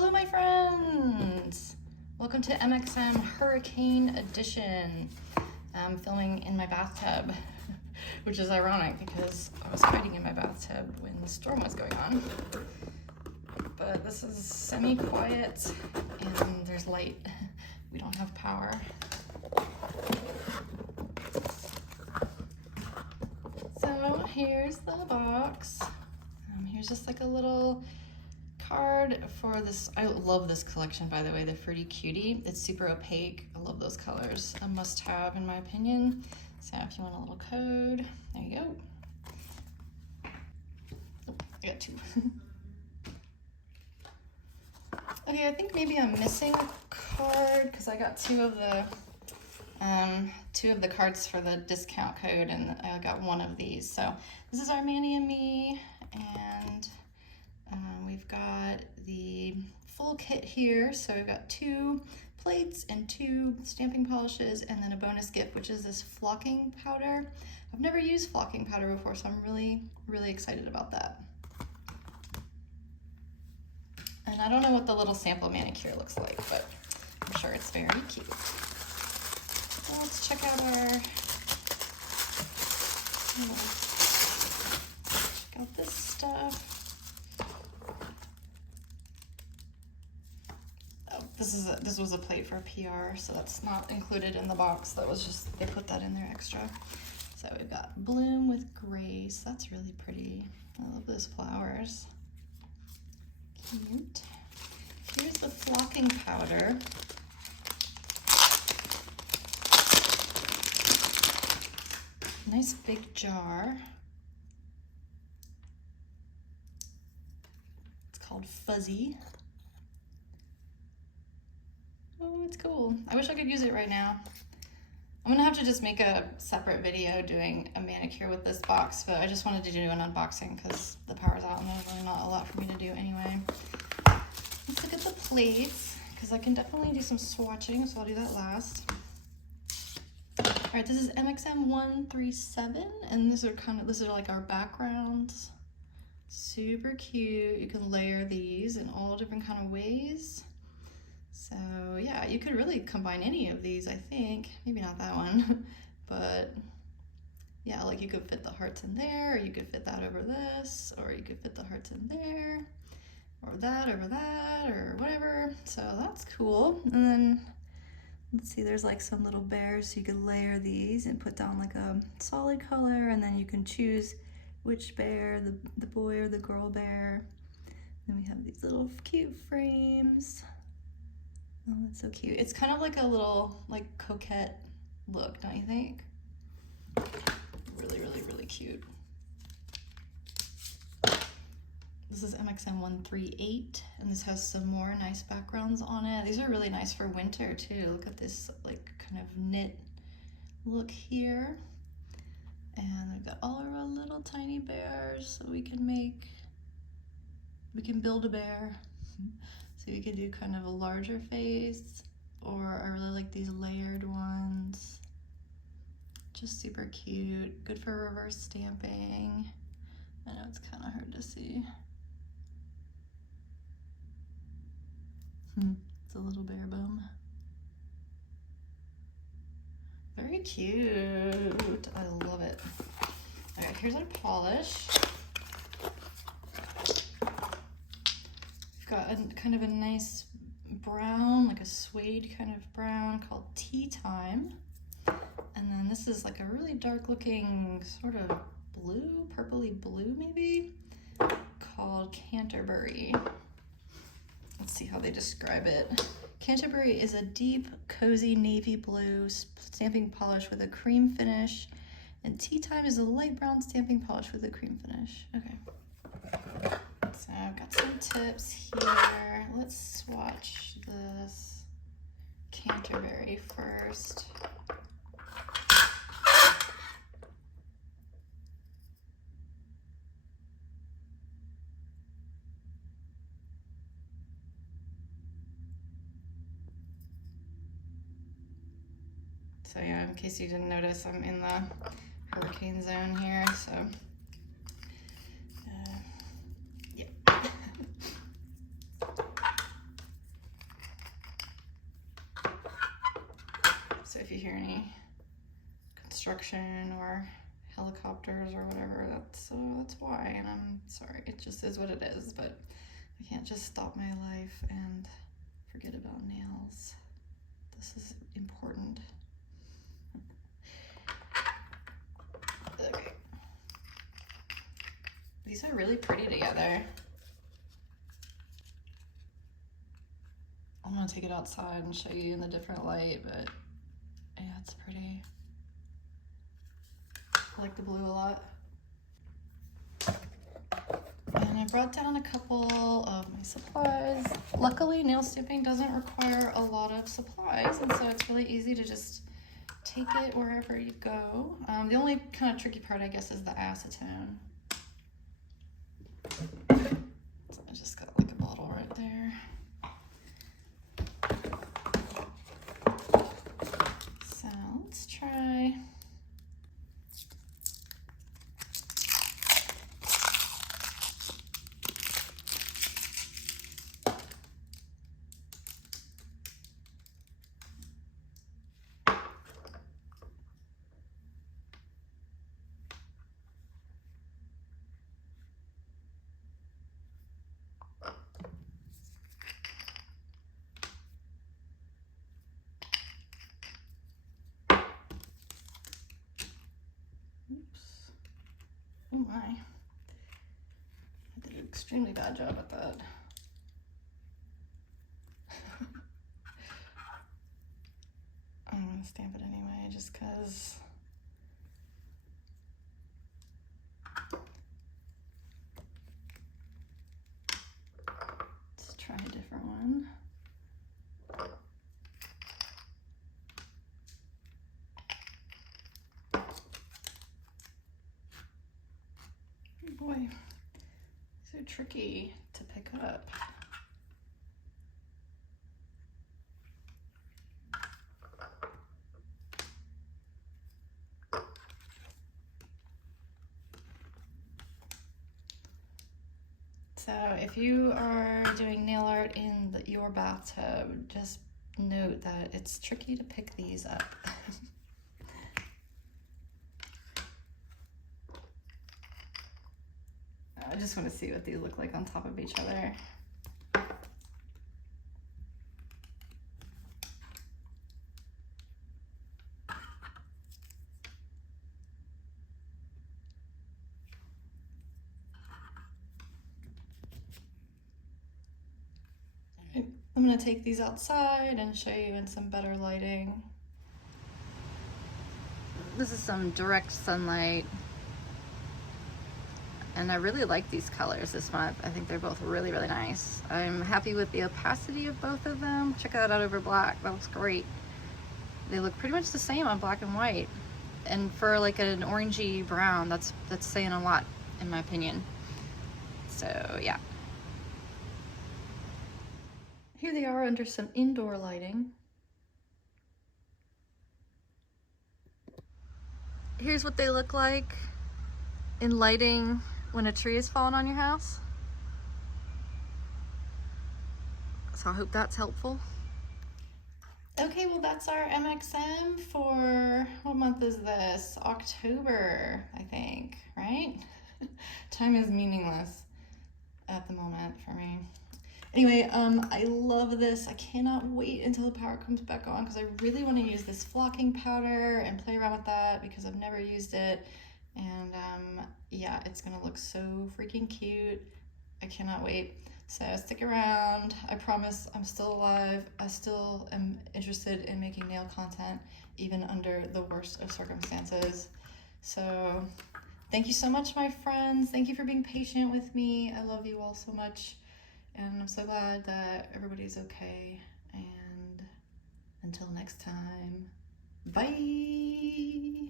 Hello, my friends! Welcome to MXM Hurricane Edition. I'm filming in my bathtub, which is ironic because I was hiding in my bathtub when the storm was going on. But this is semi-quiet and there's light. We don't have power. So here's the box. Here's just like a little card for this. I love this collection, by the way, the Fruity Cutie. It's super opaque. I love those colors. A must-have in my opinion. So if you want a little code, there you go. Oh, I got two. Okay, I think maybe I'm missing a card because I got two of the cards for the discount code, and I got one of these. So this is our ManixMe, and we've got the full kit here. So we've got 2 plates and 2 stamping polishes, and then a bonus gift, which is this flocking powder. I've never used flocking powder before, so I'm really, really excited about that. And I don't know what the little sample manicure looks like, but I'm sure it's very cute. So let's check out check out this stuff. Oh, this was a plate for PR, so that's not included in the box. That was just, they put that in there extra. So we've got Bloom with Grace. That's really pretty. I love those flowers. Cute. Here's the flocking powder. Nice big jar. It's called Fuzzy. Oh, it's cool. I wish I could use it right now. I'm gonna have to just make a separate video doing a manicure with this box, but I just wanted to do an unboxing because the power's out and there's really not a lot for me to do anyway. Let's look at the plates because I can definitely do some swatching, so I'll do that last. All right, this is MXM 137, and these are like our backgrounds. Super cute. You can layer these in all different kind of ways. So yeah, you could really combine any of these, I think. Maybe not that one, but yeah, like you could fit the hearts in there, or you could fit that over this, or you could fit the hearts in there, or that over that, or whatever. So that's cool. And then let's see, there's like some little bears, so you could layer these and put down like a solid color, and then you can choose which bear, the boy or the girl bear. Then we have these little cute frames. Oh, that's so cute. It's kind of like a little like coquette look, don't you think? Really, really, really cute. This is MXM 138, and this has some more nice backgrounds on it. These are really nice for winter too. Look at this like kind of knit look here. And we've got all of our little tiny bears, so we can build a bear. So you could do kind of a larger face, or I really like these layered ones. Just super cute. Good for reverse stamping. I know it's kind of hard to see. It's a little bear bum. Very cute. I love it. All right, here's our polish. Got kind of a nice brown, like a suede kind of brown called Tea Time. And then this is like a really dark looking sort of blue, purpley blue maybe, called Canterbury. Let's see how they describe it. Canterbury is a deep, cozy navy blue stamping polish with a cream finish, and Tea Time is a light brown stamping polish with a cream finish. Okay. So I've got some tips here. Let's swatch this Canterbury first. So yeah, in case you didn't notice, I'm in the hurricane zone here, so yeah. So if you hear any construction or helicopters or whatever, that's why, and I'm sorry. It just is what it is, but I can't just stop my life and forget about nails. This is important. Okay. These are really pretty together. I'm gonna take it outside and show you in the different light, but yeah, it's pretty. I like the blue a lot. And I brought down a couple of my supplies. Luckily, nail stamping doesn't require a lot of supplies, and so it's really easy to just take it wherever you go. The only kind of tricky part, I guess, is the acetone. So I just got like a bottle right there. So let's try. Oops. Oh my. I did an extremely bad job at that. I'm gonna stamp it anyway, just cause. Let's try a different one. Oh boy, so tricky to pick up. So if you are doing nail art in your bathtub, just note that it's tricky to pick these up. I just want to see what these look like on top of each other. I'm going to take these outside and show you in some better lighting. This is some direct sunlight. And I really like these colors this month. I think they're both really, really nice. I'm happy with the opacity of both of them. Check that out over black. That looks great. They look pretty much the same on black and white. And for like an orangey brown, that's saying a lot, in my opinion. So yeah. Here they are under some indoor lighting. Here's what they look like in lighting when a tree is falling on your house. So I hope that's helpful. Okay, well that's our MXM for, what month is this? October, I think, right? Time is meaningless at the moment for me. Anyway, I love this. I cannot wait until the power comes back on because I really want to use this flocking powder and play around with that because I've never used it. And yeah, it's gonna look so freaking cute. I cannot wait. So stick around. I promise I'm still alive. I still am interested in making nail content even under the worst of circumstances. So thank you so much, my friends. Thank you for being patient with me. I love you all so much. And I'm so glad that everybody's okay. And until next time, bye.